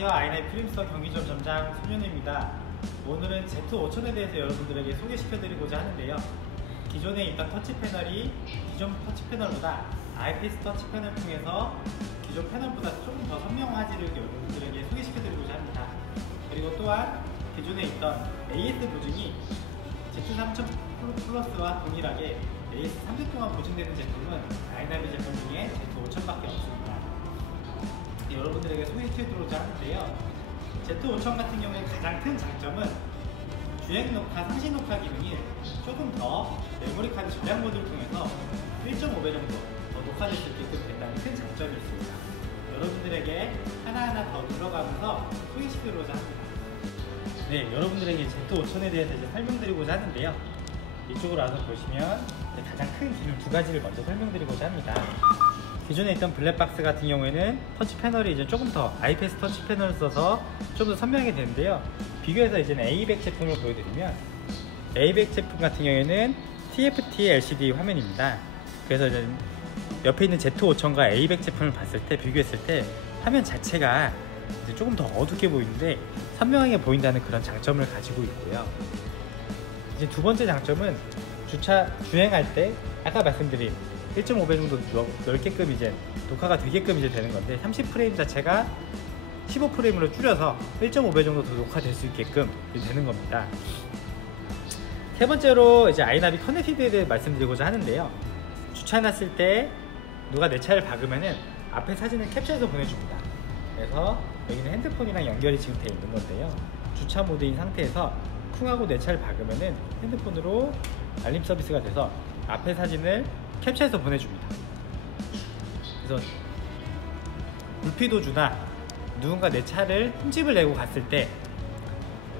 안녕하세요. 아이나이 프림스터 경기점 점장 손윤우입니다. 오늘은 Z5000에 대해서 여러분들에게 소개시켜드리고자 하는데요. 기존에 있던 터치 패널이 기존 터치 패널보다 IPS 터치 패널 통해서 기존 패널보다 조금 더 선명화질을 여러분들에게 소개시켜드리고자 합니다. 그리고 또한 기존에 있던 AS 보증이 Z3000 플러스와 동일하게 AS 3주 동안 보증되는 제품은 아이나이 제품 중에 Z5000밖에 없습니다. 여러분들에게 소개시켜드리고자 하는데요. Z5000 같은 경우에 가장 큰 장점은 주행 녹화, 상시 녹화 기능이 조금 더 메모리 카드 저장 모드를 통해서 1.5배 정도 더 녹화될 수 있게끔 된다는 큰 장점이 있습니다. 여러분들에게 하나하나 더 들어가면서 소개시켜드리고자 합니다. 네, 여러분들에게 Z5000에 대해서 이제 설명드리고자 하는데요. 이쪽으로 와서 보시면 가장 큰 기능 두 가지를 먼저 설명드리고자 합니다. 기존에 있던 블랙박스 같은 경우에는 터치 패널이 이제 조금 더 IPS 터치 패널을 써서 좀 더 선명하게 되는데요. 비교해서 이제는 A100 제품을 보여드리면 A100 제품 같은 경우에는 TFT LCD 화면입니다. 그래서 이제 옆에 있는 Z5000과 A100 제품을 봤을 때 비교했을 때 화면 자체가 이제 조금 더 어둡게 보이는데 선명하게 보인다는 그런 장점을 가지고 있고요. 이제 두 번째 장점은 주행할 때 아까 말씀드린 1.5배 정도 넓게끔 이제 녹화가 되게끔 이제 되는 건데 30프레임 자체가 15프레임으로 줄여서 1.5배 정도 더 녹화될 수 있게끔 되는 겁니다. 세 번째로 이제 아이나비 커넥티드에 대해 말씀드리고자 하는데요. 주차해놨을 때 누가 내 차를 박으면은 앞에 사진을 캡처해서 보내줍니다. 그래서 여기는 핸드폰이랑 연결이 지금 되어 있는 건데요. 주차 모드인 상태에서 쿵 하고 내 차를 박으면은 핸드폰으로 알림 서비스가 돼서 앞에 사진을 캡처해서 보내줍니다. 그래서 불피도주나 누군가 내 차를 흠집을 내고 갔을 때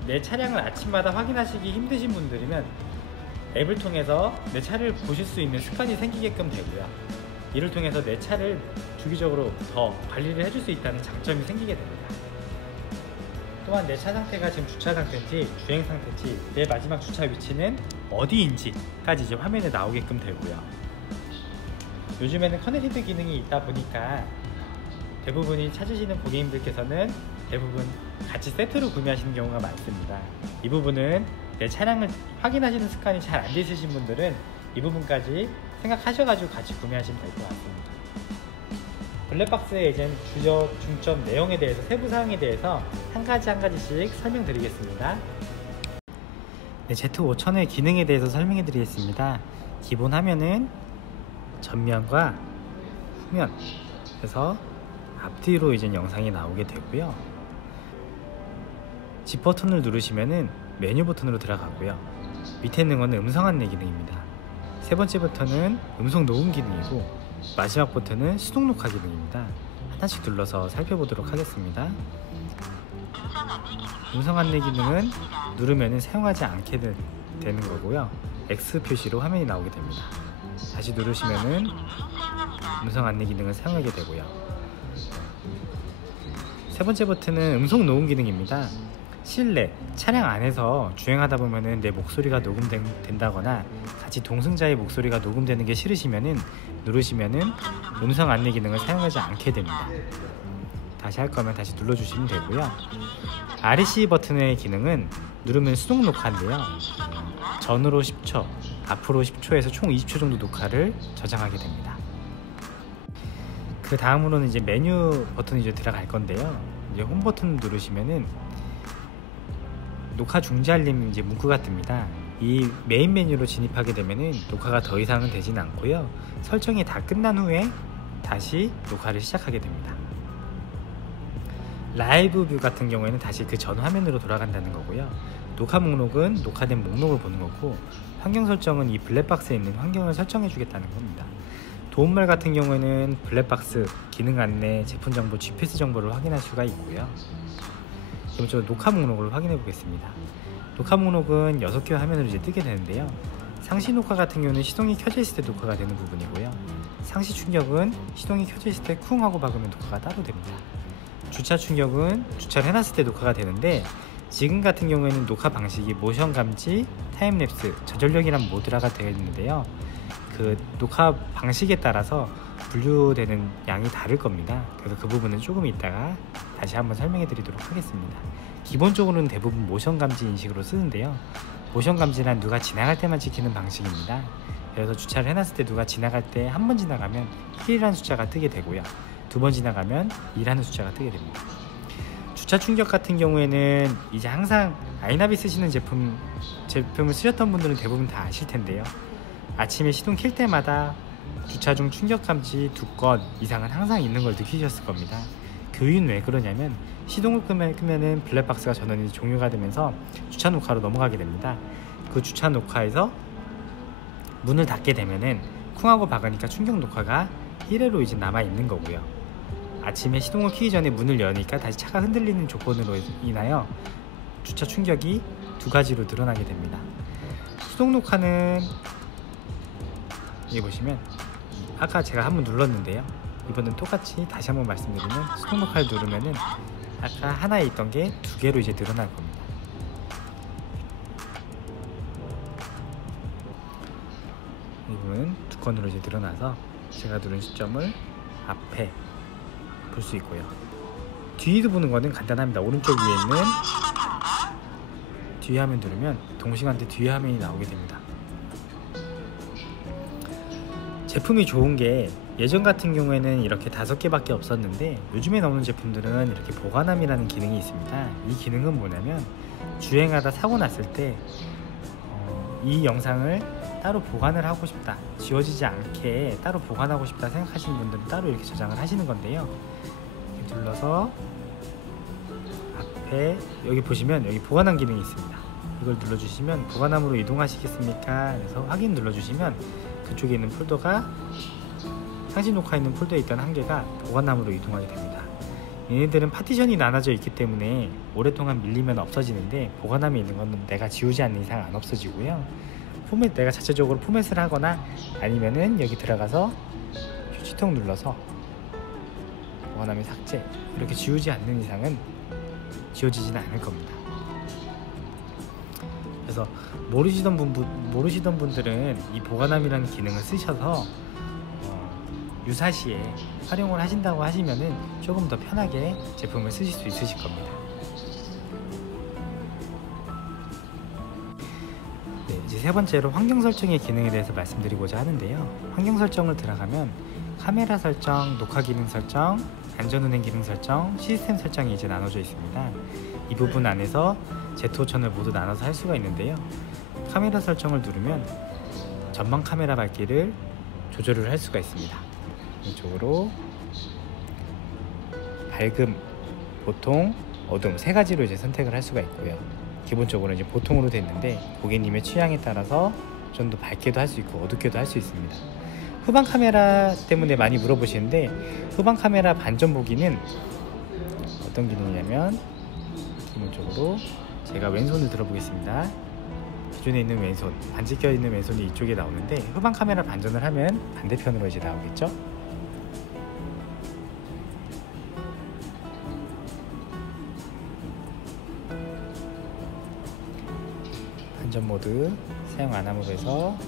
내 차량을 아침마다 확인하시기 힘드신 분들이면 앱을 통해서 내 차를 보실 수 있는 습관이 생기게끔 되고요. 이를 통해서 내 차를 주기적으로 더 관리를 해줄 수 있다는 장점이 생기게 됩니다. 또한 내 차 상태가 지금 주차 상태인지 주행 상태인지 내 마지막 주차 위치는 어디인지까지 이제 화면에 나오게끔 되고요. 요즘에는 커넥티드 기능이 있다 보니까 대부분이 찾으시는 고객님들께서는 대부분 같이 세트로 구매하시는 경우가 많습니다. 이 부분은 내 차량을 확인하시는 습관이 잘 안 되시신 분들은 이 부분까지 생각하셔가지고 같이 구매하시면 될 것 같습니다. 블랙박스의 이제 주요 중점 내용에 대해서 세부 사항에 대해서 한 가지씩 설명드리겠습니다. 네, Z5000의 기능에 대해서 설명해 드리겠습니다. 기본 화면은 전면과 후면, 그래서 앞뒤로 이제 영상이 나오게 되고요. 집 버튼을 누르시면은 메뉴 버튼으로 들어가고요. 밑에 있는 거는 음성 안내 기능입니다. 세 번째 버튼은 음성 녹음 기능이고 마지막 버튼은 수동 녹화 기능입니다. 하나씩 눌러서 살펴보도록 하겠습니다. 음성 안내 기능은 누르면은 사용하지 않게 되는 거고요. X 표시로 화면이 나오게 됩니다. 다시 누르시면은 음성 안내 기능을 사용하게 되고요. 세 번째 버튼은 음성 녹음 기능입니다. 실내, 차량 안에서 주행하다 보면은 내 목소리가 녹음된다거나 같이 동승자의 목소리가 녹음되는 게 싫으시면은 누르시면은 음성 안내 기능을 사용하지 않게 됩니다. 다시 할 거면 다시 눌러주시면 되고요. REC 버튼의 기능은 누르면 수동 녹화인데요. 전으로 10초, 앞으로 10초에서 총 20초 정도 녹화를 저장하게 됩니다. 그 다음으로는 이제 메뉴 버튼이 이제 들어갈 건데요. 이제 홈 버튼 누르시면은 녹화 중지 알림 이제 문구가 뜹니다. 이 메인 메뉴로 진입하게 되면은 녹화가 더 이상은 되진 않고요. 설정이 다 끝난 후에 다시 녹화를 시작하게 됩니다. 라이브 뷰 같은 경우에는 다시 그 전 화면으로 돌아간다는 거고요. 녹화 목록은 녹화된 목록을 보는 거고, 환경 설정은 이 블랙박스에 있는 환경을 설정해 주겠다는 겁니다. 도움말 같은 경우에는 블랙박스, 기능 안내, 제품 정보, GPS 정보를 확인할 수가 있고요. 그럼 녹화 목록을 확인해 보겠습니다. 녹화 목록은 6개 화면으로 이제 뜨게 되는데요. 상시 녹화 같은 경우는 시동이 켜져 있을 때 녹화가 되는 부분이고요. 상시 충격은 시동이 켜져 있을 때 쿵 하고 박으면 녹화가 따로 됩니다. 주차 충격은 주차를 해놨을 때 녹화가 되는데, 지금 같은 경우에는 녹화 방식이 모션 감지, 타임랩스, 저전력이란 모드라가 되어 있는데요. 그 녹화 방식에 따라서 분류되는 양이 다를 겁니다. 그래서 그 부분은 조금 이따가 다시 한번 설명해 드리도록 하겠습니다. 기본적으로는 대부분 모션 감지 인식으로 쓰는데요. 모션 감지란 누가 지나갈 때만 찍히는 방식입니다. 그래서 주차를 해놨을 때 누가 지나갈 때 한 번 지나가면 1이라는 숫자가 뜨게 되고요, 2번 지나가면 2라는 숫자가 뜨게 됩니다. 주차 충격 같은 경우에는 이제 항상 아이나비 쓰시는 제품을 쓰셨던 분들은 대부분 다 아실 텐데요. 아침에 시동 킬 때마다 주차 중 충격 감지 2건 이상은 항상 있는 걸 느끼셨을 겁니다. 그 이유는 왜 그러냐면 시동을 끄면은 블랙박스가 전원이 종료가 되면서 주차 녹화로 넘어가게 됩니다. 그 주차 녹화에서 문을 닫게 되면은 쿵하고 박으니까 충격 녹화가 1회로 이제 남아 있는 거고요. 아침에 시동을 켜기 전에 문을 여니까 다시 차가 흔들리는 조건으로 인하여 주차 충격이 2가지로 늘어나게 됩니다. 수동 녹화는 여기 보시면 아까 제가 한번 눌렀는데요, 이번엔 똑같이 다시 한번 말씀드리면 수동 녹화를 누르면은 아까 하나에 있던 게 2개로 이제 늘어날 겁니다. 이 부분은 2건으로 이제 늘어나서 제가 누른 시점을 앞에 볼 수 있고요. 뒤에도 보는 거는 간단합니다. 오른쪽 위에 있는 뒤에 화면 누르면 동시간대 뒤에 화면이 나오게 됩니다. 제품이 좋은 게 예전 같은 경우에는 이렇게 5개밖에 없었는데 요즘에 나오는 제품들은 이렇게 보관함이라는 기능이 있습니다. 이 기능은 뭐냐면 주행하다 사고 났을 때 이 영상을 따로 보관을 하고 싶다, 지워지지 않게 따로 보관하고 싶다 생각하시는 분들은 따로 이렇게 저장을 하시는 건데요. 이렇게 눌러서 앞에 여기 보시면 여기 보관함 기능이 있습니다. 이걸 눌러주시면 보관함으로 이동하시겠습니까? 그래서 확인 눌러주시면 그쪽에 있는 폴더가 상시 녹화 있는 폴더에 있던 한 개가 보관함으로 이동하게 됩니다. 얘네들은 파티션이 나눠져 있기 때문에 오랫동안 밀리면 없어지는데 보관함에 있는 거는 내가 지우지 않는 이상 안 없어지고요. 포맷, 내가 자체적으로 포맷을 하거나 아니면은 여기 들어가서 휴지통 눌러서 보관함에 삭제, 이렇게 지우지 않는 이상은 지워지지는 않을 겁니다. 그래서 모르시던 분들은 이 보관함이라는 기능을 쓰셔서 유사시에 활용을 하신다고 하시면은 조금 더 편하게 제품을 쓰실 수 있으실 겁니다. 네, 이제 세 번째로 환경 설정의 기능에 대해서 말씀드리고자 하는데요. 환경 설정을 들어가면 카메라 설정, 녹화 기능 설정, 안전운행 기능 설정, 시스템 설정이 이제 나눠져 있습니다. 이 부분 안에서 Z5000을 모두 나눠서 할 수가 있는데요. 카메라 설정을 누르면 전방 카메라 밝기를 조절을 할 수가 있습니다. 이쪽으로 밝음, 보통, 어둠 3가지로 이제 선택을 할 수가 있고요. 기본적으로 이제 보통으로 되어 있는데 고객님의 취향에 따라서 좀 더 밝게도 할 수 있고 어둡게도 할 수 있습니다. 후방 카메라 때문에 많이 물어보시는데 후방 카메라 반전 보기는 어떤 기능이냐면 기본적으로 제가 왼손을 들어보겠습니다. 기존에 있는 왼손, 반지 껴 있는 왼손이 이쪽에 나오는데 후방 카메라 반전을 하면 반대편으로 이제 나오겠죠. 반전 모드 사용 안 함으로 해서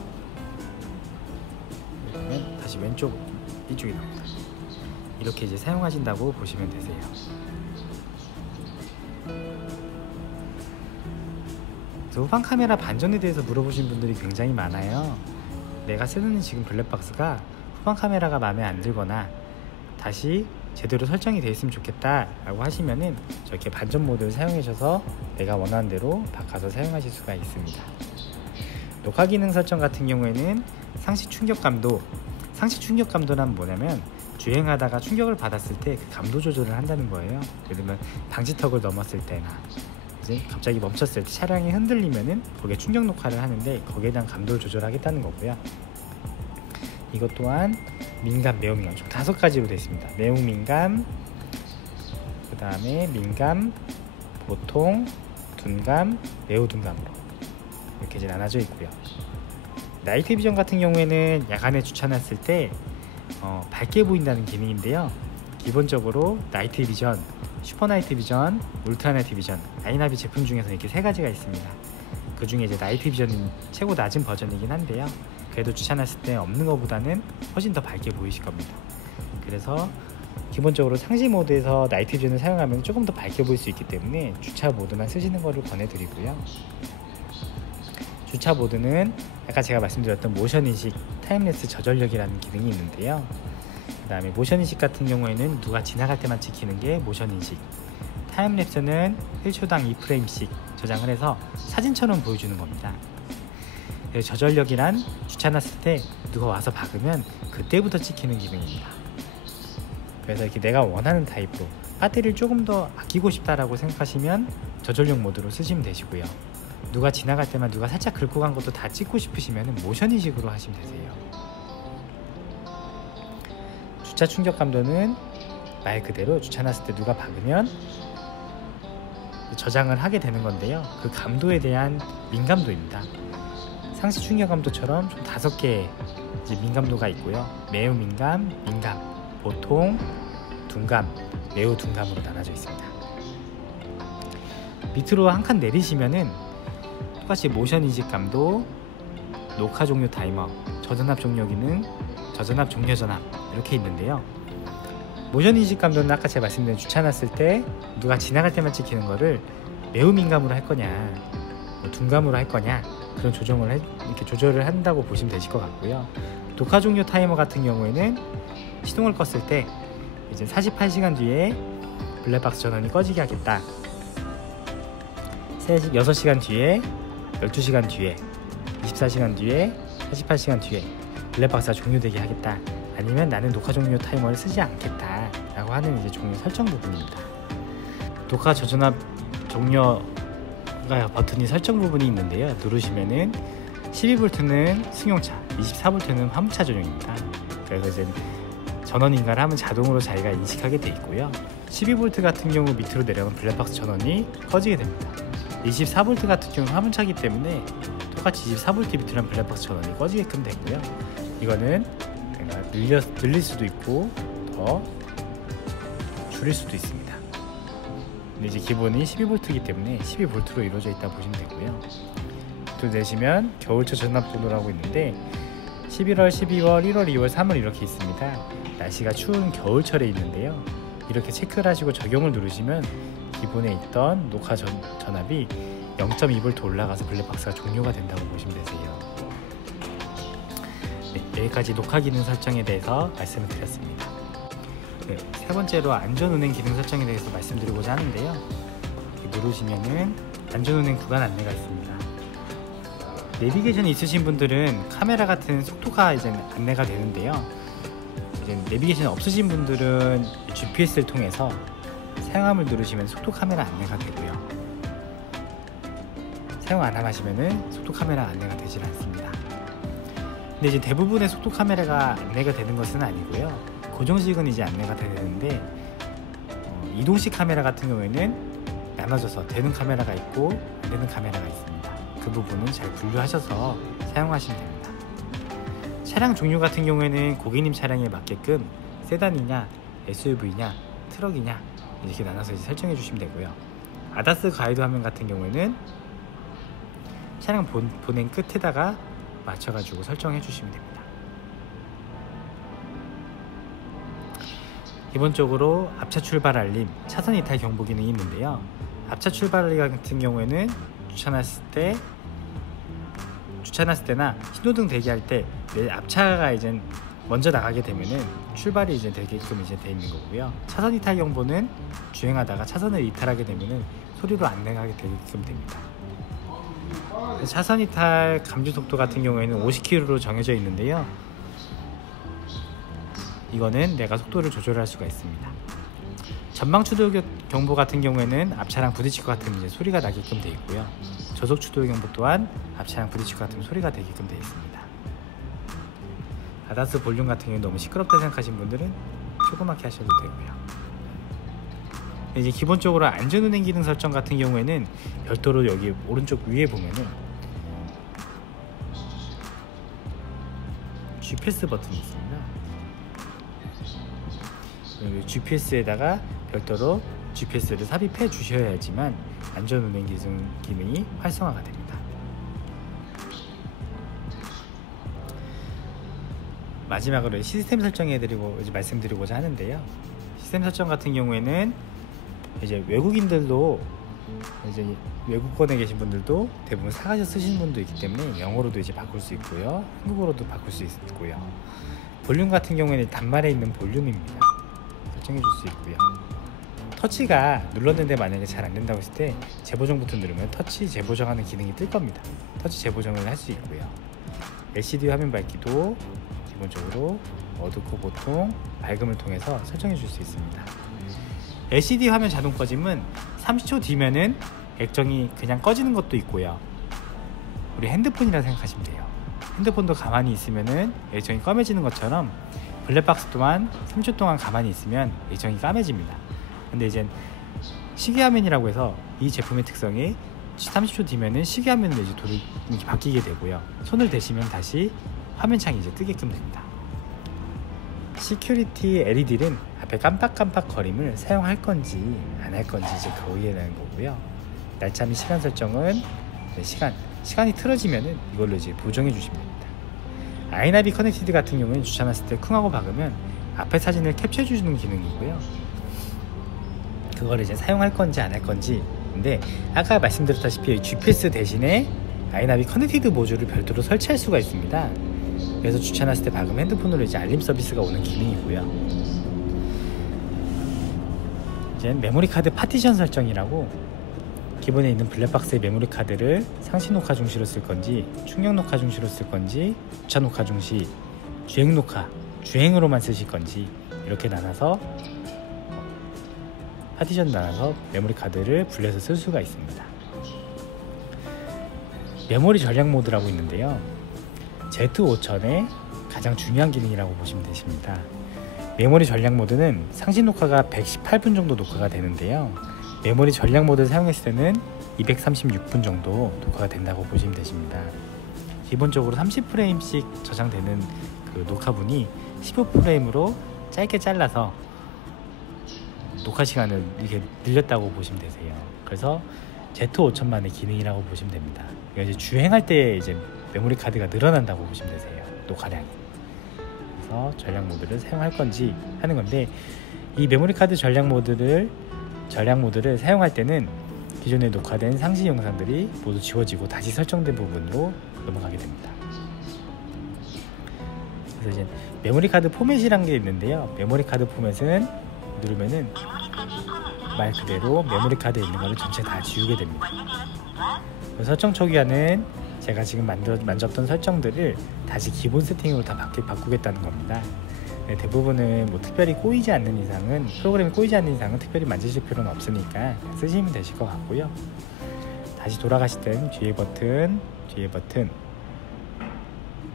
그러면 다시 왼쪽 이쪽이 나옵니다. 이렇게 이제 사용하신다고 보시면 되세요. 후방 카메라 반전에 대해서 물어보신 분들이 굉장히 많아요. 내가 쓰는 지금 블랙박스가 후방 카메라가 마음에 안 들거나 다시 제대로 설정이 되어 있으면 좋겠다 라고 하시면은 저렇게 반전 모드를 사용하셔서 내가 원하는 대로 바꿔서 사용하실 수가 있습니다. 녹화 기능 설정 같은 경우에는 상시 충격감도란 뭐냐면 주행하다가 충격을 받았을 때 그 감도 조절을 한다는 거예요. 예를 들면 방지턱을 넘었을 때나 이제 갑자기 멈췄을 때 차량이 흔들리면은 거기에 충격 녹화를 하는데 거기에 대한 감도를 조절하겠다는 거고요. 이것 또한 민감, 매우 민감 총 5가지로 되어 있습니다. 매우 민감, 그 다음에 민감, 보통, 둔감, 매우 둔감으로 이렇게 이제 나눠져 있고요. 나이트 비전 같은 경우에는 야간에 주차했을 때 밝게 보인다는 기능인데요. 기본적으로 나이트 비전, 슈퍼 나이트 비전, 울트라 나이트 비전, 아이나비 제품 중에서 이렇게 3가지가 있습니다. 그 중에 이제 나이트 비전은 최고 낮은 버전이긴 한데요. 그래도 주차했을 때 없는 것보다는 훨씬 더 밝게 보이실 겁니다. 그래서 기본적으로 상시 모드에서 나이트 비전을 사용하면 조금 더 밝게 보일 수 있기 때문에 주차 모드만 쓰시는 것을 권해드리고요. 주차 모드는 아까 제가 말씀드렸던 모션 인식 타임랩스 저전력이라는 기능이 있는데요. 그 다음에 모션 인식 같은 경우에는 누가 지나갈 때만 찍히는 게 모션 인식, 타임랩스는 1초당 2프레임씩 저장을 해서 사진처럼 보여주는 겁니다. 저전력이란 주차해놨을 때 누가 와서 박으면 그때부터 찍히는 기능입니다. 그래서 이렇게 내가 원하는 타입으로 배터리를 조금 더 아끼고 싶다라고 생각하시면 저전력 모드로 쓰시면 되시고요. 누가 지나갈 때만 누가 살짝 긁고 간 것도 다 찍고 싶으시면 모션 인식으로 하시면 되세요. 주차 충격 감도는 말 그대로 주차해놨을 때 누가 박으면 저장을 하게 되는 건데요. 그 감도에 대한 민감도입니다. 상시 충격 감도처럼 좀 5개의 민감도가 있고요. 매우 민감, 민감, 보통, 둔감, 매우 둔감으로 나눠져 있습니다. 밑으로 한 칸 내리시면은 똑같이 모션 인식 감도, 녹화 종료 타이머, 저전압 종료 기능, 저전압 종료 전압 이렇게 있는데요. 모션 인식 감도는 아까 제가 말씀드린 주차해놨을 때 누가 지나갈 때만 찍히는 거를 매우 민감으로 할 거냐, 둔감으로 할 거냐, 그런 이렇게 조절을 한다고 보시면 되실 것 같고요. 녹화 종료 타이머 같은 경우에는 시동을 껐을 때 이제 48시간 뒤에 블랙박스 전원이 꺼지게 하겠다, 6시간 뒤에, 12시간 뒤에, 24시간 뒤에, 48시간 뒤에 블랙박스가 종료되게 하겠다, 아니면 나는 녹화 종료 타이머를 쓰지 않겠다 라고 하는 이제 종료 설정 부분입니다. 녹화 저전압 종료 버튼이 설정 부분이 있는데요. 누르시면은 12V는 승용차, 24V는 화물차 전용입니다. 그래서 이제 전원 인가를 하면 자동으로 자기가 인식하게 돼 있고요. 12V 같은 경우 밑으로 내려가면 블랙박스 전원이 꺼지게 됩니다. 24V 같은 경우 화물차이기 때문에 똑같이 24V 밑으로 하면 블랙박스 전원이 꺼지게끔 되고요. 이거는 늘릴 수도 있고 더 줄일 수도 있습니다. 근데 이제 기본이 12V이기 때문에 12V로 이루어져 있다고 보시면 되고요. 또 내시면 겨울철 전압 번호라고 있는데 11월, 12월, 1월, 2월, 3월 이렇게 있습니다. 날씨가 추운 겨울철에 있는데요. 이렇게 체크를 하시고 적용을 누르시면 기본에 있던 녹화 전압이 0.2V 올라가서 블랙박스가 종료가 된다고 보시면 되세요. 네, 여기까지 녹화 기능 설정에 대해서 말씀을 드렸습니다. 네, 세 번째로 안전운행 기능 설정에 대해서 말씀드리고자 하는데요. 누르시면은 안전운행 구간 안내가 있습니다. 내비게이션이 있으신 분들은 카메라 같은 속도가 이제 안내가 되는데요. 이제 내비게이션 없으신 분들은 GPS를 통해서 사용함을 누르시면 속도 카메라 안내가 되고요. 사용 안 하시면은 속도 카메라 안내가 되질 않습니다. 근데 이제 대부분의 속도 카메라가 안내가 되는 것은 아니고요. 고정식은 이제 안내가 되는데 이동식 카메라 같은 경우에는 나눠져서 되는 카메라가 있고 안 되는 카메라가 있습니다. 그 부분은 잘 분류하셔서 사용하시면 됩니다. 차량 종류 같은 경우에는 고객님 차량에 맞게끔 세단이냐, SUV냐, 트럭이냐 이렇게 나눠서 이제 설정해 주시면 되고요. 아다스 가이드 화면 같은 경우에는 차량 본행 끝에다가 맞춰가지고 설정해 주시면 됩니다. 기본적으로 앞차 출발 알림, 차선 이탈 경보 기능이 있는데요. 앞차 출발 알림 같은 경우에는 주차해놨을 때나 신호등 대기할 때 내 앞차가 이제 먼저 나가게 되면은 출발이 이제 되게끔 이제 돼 있는 거고요. 차선 이탈 경보는 주행하다가 차선을 이탈하게 되면은 소리로 안내하게 되게끔 됩니다. 차선 이탈 감지 속도 같은 경우에는 50km로 정해져 있는데요. 이거는 내가 속도를 조절할 수가 있습니다. 전방 추돌 경보 같은 경우에는 앞차랑 부딪힐 것 같으면 이제 소리가 나게끔 되어 있고요. 저속 추돌 경보 또한 앞차랑 부딪힐 것 같으면 소리가 되게끔 되어 있습니다. 아다스 볼륨 같은 경우는 너무 시끄럽다 생각하시는 분들은 조그맣게 하셔도 되고요. 이제 기본적으로 안전운행 기능 설정 같은 경우에는 별도로 여기 오른쪽 위에 보면은 GPS 버튼이 있습니다. GPS에다가 별도로 GPS를 삽입해 주셔야지만 안전운행 기능이 활성화가 됩니다. 마지막으로 시스템 설정해드리고 말씀드리고자 하는데요. 시스템 설정 같은 경우에는 이제 외국인들도 이제 외국권에 계신 분들도 대부분 사가셔 쓰시는 분도 있기 때문에 영어로도 이제 바꿀 수 있고요, 한국어로도 바꿀 수 있고요. 볼륨 같은 경우에는 단말에 있는 볼륨입니다. 설정해 줄 수 있고요. 터치가 눌렀는데 만약에 잘 안 된다고 했을 때 재보정 버튼 누르면 터치 재보정하는 기능이 뜰 겁니다. 터치 재보정을 할 수 있고요. LCD 화면 밝기도 기본적으로 어둡고 보통, 밝음을 통해서 설정해 줄 수 있습니다. LCD 화면 자동 꺼짐은 30초 뒤면은 액정이 그냥 꺼지는 것도 있고요. 우리 핸드폰이라 생각하시면 돼요. 핸드폰도 가만히 있으면은 액정이 검해지는 것처럼 블랙박스 또한 3초 동안 가만히 있으면 액정이 까매집니다. 근데 이제 시계화면이라고 해서 이 제품의 특성이 30초 뒤면은 시계화면으로 이제 이렇게 바뀌게 되고요. 손을 대시면 다시 화면창이 이제 뜨게끔 됩니다. 시큐리티 LED는 앞에 깜빡깜빡 거림을 사용할 건지 안 할 건지 이제 거기에 대한 거고요. 날짜 및 시간 설정은 시간이 틀어지면은 이걸로 이제 보정해 주시면 됩니다. 아이나비 커넥티드 같은 경우는 주차했을 때 쿵 하고 박으면 앞에 사진을 캡처해 주는 기능이고요. 그걸 이제 사용할 건지 안 할 건지. 근데 아까 말씀드렸다시피 GPS 대신에 아이나비 커넥티드 모듈을 별도로 설치할 수가 있습니다. 그래서 주차했을 때 박으면 핸드폰으로 이제 알림 서비스가 오는 기능이고요. 이제 메모리 카드 파티션 설정이라고 기본에 있는 블랙박스의 메모리 카드를 상시 녹화 중시로 쓸 건지, 충격 녹화 중시로 쓸 건지, 주차 녹화 중시, 주행 녹화, 주행으로만 쓰실 건지 이렇게 나눠서 파티션 나눠서 메모리 카드를 분리해서 쓸 수가 있습니다. 메모리 전략 모드라고 있는데요. Z5000의 가장 중요한 기능이라고 보시면 되십니다. 메모리 전략 모드는 상시 녹화가 118분 정도 녹화가 되는데요. 메모리 전략 모드를 사용했을 때는 236분 정도 녹화가 된다고 보시면 되십니다. 기본적으로 30프레임씩 저장되는 그 녹화분이 15프레임으로 짧게 잘라서 녹화 시간을 이렇게 늘렸다고 보시면 되세요. 그래서 Z5000만의 기능이라고 보시면 됩니다. 이제 주행할 때 이제 메모리 카드가 늘어난다고 보시면 되세요. 녹화량이. 그래서 전략 모드를 사용할 건지 하는 건데, 이 메모리 카드 전략 모드를 사용할 때는 기존에 녹화된 상시 영상들이 모두 지워지고 다시 설정된 부분으로 넘어가게 됩니다. 그래서 이제 메모리 카드 포맷이란 게 있는데요. 메모리 카드 포맷은 누르면은 말 그대로 메모리 카드에 있는 거를 전체 다 지우게 됩니다. 설정 초기화는 제가 지금 만졌던 설정들을 다시 기본 세팅으로 다 바꾸겠다는 겁니다. 네, 대부분은 뭐 특별히 꼬이지 않는 이상은, 프로그램이 꼬이지 않는 이상은 특별히 만지실 필요는 없으니까 쓰시면 되실 것 같고요. 다시 돌아가실 땐 뒤에 버튼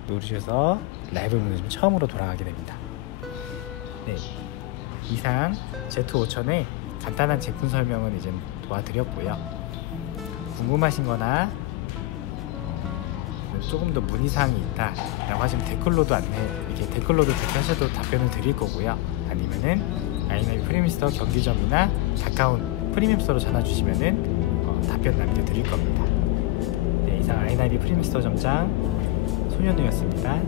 누르셔서 라이브 누르시면 처음으로 돌아가게 됩니다. 네, 이상 Z5000의 간단한 제품 설명은 이제 도와드렸고요. 궁금하신 거나 조금 더 문의사항이 있다 라고 하시면 댓글로도 댓글하셔도 답변을 드릴 거고요. 아니면은 아이나비 프리미엄스토어 경기점이나 가까운 프리미엄스토어로 전화 주시면은 답변 남겨드릴 겁니다. 네, 이상 아이나비 프리미엄스토어 점장 손현우였습니다.